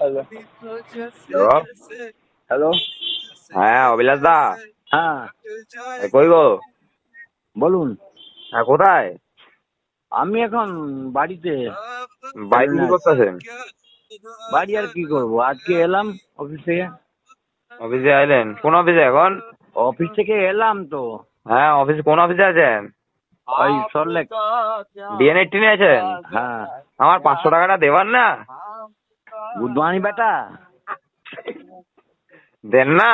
Hello hello. Hello. হ্যাঁ, অবিলাস দা। হ্যাঁ কই গো? বলুন। হ্যাঁ, কোথায়? আমি এখন বাড়িতে। বাড়িতে কি করতেছেন? বাড়ি আর কি করবো, আজকে এলাম অফিস থেকে। অফিসে আইলেন? কোন অফিসে এখন? অফিস থেকে এলাম তো। হ্যাঁ, অফিসে কোন অফিসে আছেন? ওই সল্টলেক। ডিএনএ টিনে আছেন? হ্যাঁ। আমার 500 টাকাটা দেবার না? গুড মর্নিং বেটা। দেন না?